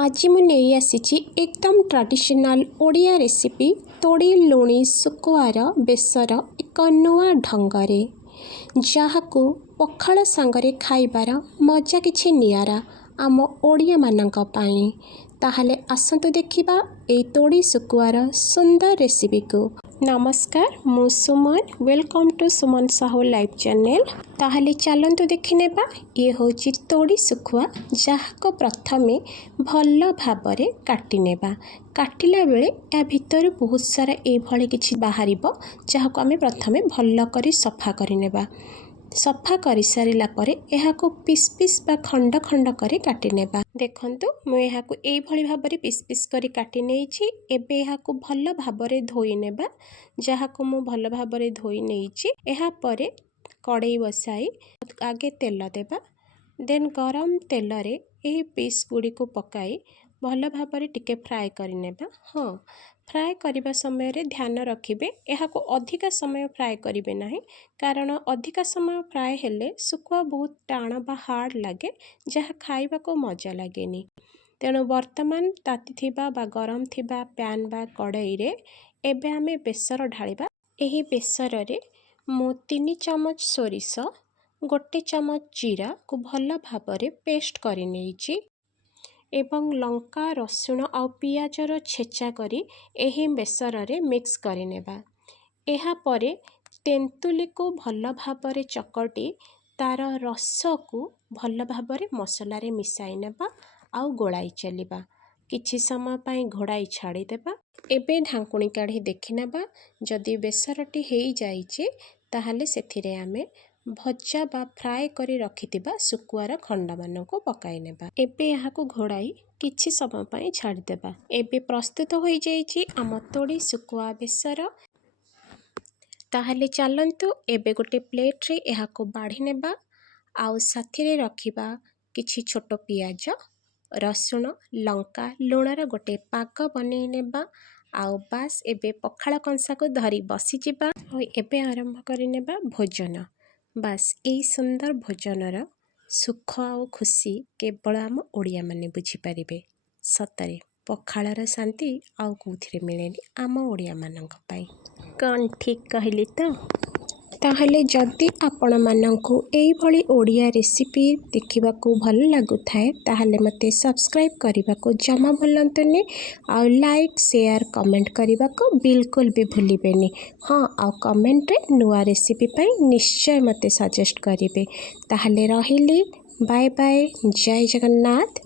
आज मु नहीं आसी एकदम ट्रेडिशनल ओडिया रेसिपी तोड़ी लुणी सुकुआर बेसर एक नुआ ढंगरे जहाकू पखाल सांगरे खाइबार मजा किछि नियारा आम ओडिया मानक पाई। ताहले आसंतु देखिबा ए तोड़ी सुकुआर सुंदर रेसिपी को। नमस्कार मु Suman, welcome to Suman Sahu live channel. ताहले चलंतु देखिनेबा ये होची तोड़ी सुखुआ जहाको प्रथमे भल भाबरे काटी नेबा। काटिला बेले या भितर बहुत सारा ए भले किछि बाहरिबो जहाको आमे प्रथमे भल करी सफा करि नेबा। सफा करि सारिला परे एहाको पीस पीस बा खंड खंड करी काटी नेबा। देखंतु मु एहाको एई भली भाबरे पीस पीस करी काटी नेइछि। एबे एहाको भल भाबरे धोई नेबा। जहाको मु भल भाबरे धोई नेइछि। एहा परे कड़ाई बसाई आगे तेल देबा। देन गरम तेल रे एही पीस गुडी को पकाई भल भाबरे टिके फ्राए करि नेबा। हाँ, फ्राए करने समय रे ध्यान रखिबे एहाको अधिका समय फ्राए करिवे नाही, कारण अधिका समय फ्राए हेले सुकुआ बहुत टाण बा हार्ड लगे जहा खाइबा को मजा लागेनी। तेणु वर्तमान ताती थिबा बा गरम थिबा पैन बा कड़ाई रे एबे आमे बेसर ढालिबा। एही बेसर रे मु 3 चमच सोरिष 1 चमच जीरा को भल भाबरे पेस्ट करि नेइछि एवं लंका रसुण आउ पियाजर छेचा करी एही बेसर रे मिक्स करि नेबा। एहा परे तेंतुली को भल भाबरे चकटी तार रस को भल भाबरे मसला रे मिसाई नेबा आउ गोलाई चलिबा। किछि समय पाई घोड़ाई छाड़ी देबा। एबे ढांकुणी काढ़ी देखि नेबा। जदि बेसरटी हेई जाइछे ताहाले सेथिरे आमे भजा बा फ्राए करी रखिथिबा सुकुआर खंड मानको पकाई नेबा। एबे एहाको घोड़ाई किछि समय पाई छाड़ी देबा। एबे प्रस्तुत होई जाइछि आम तोड़ी सुकुआ बेसर। ताहाले चलंतु एबे गोटे प्लेट रे एहाको बाढ़ी नेबा आउ साथिरे रखिबा किछि छोट पियाज रसुण लंका लुणर गोटे पाक बनै नेबा। आउ बास एबे पखाल कंसा को धरी बसी जिबा। एबे आरंभ करि नेबा भोजन। बास एई सुंदर भोजनर सुख आउ खुशी केवल आम ओडिया माने बुझी पारिबे। सतरे पखालर शांति आउ कोथिरे मिलेनी आम ओडिया मानक पाई। कौन ठीक कहली तो? ताहले जदि आपण मानंकु एई भली ओडिया रेसिपी देखिबा को भल लागु थाए ताहले मते सब्सक्राइब करिबा को जमा भूलंतुनी आउ लाइक शेयर कमेंट करिबा को बिल्कुल भी भूलिबेनी। हाँ, आउ कमेंट रे नुआ रेसिपी पाई निश्चय मते सजेस्ट करिबे। ताहले रहिली, बाय बाय, जय जगन्नाथ।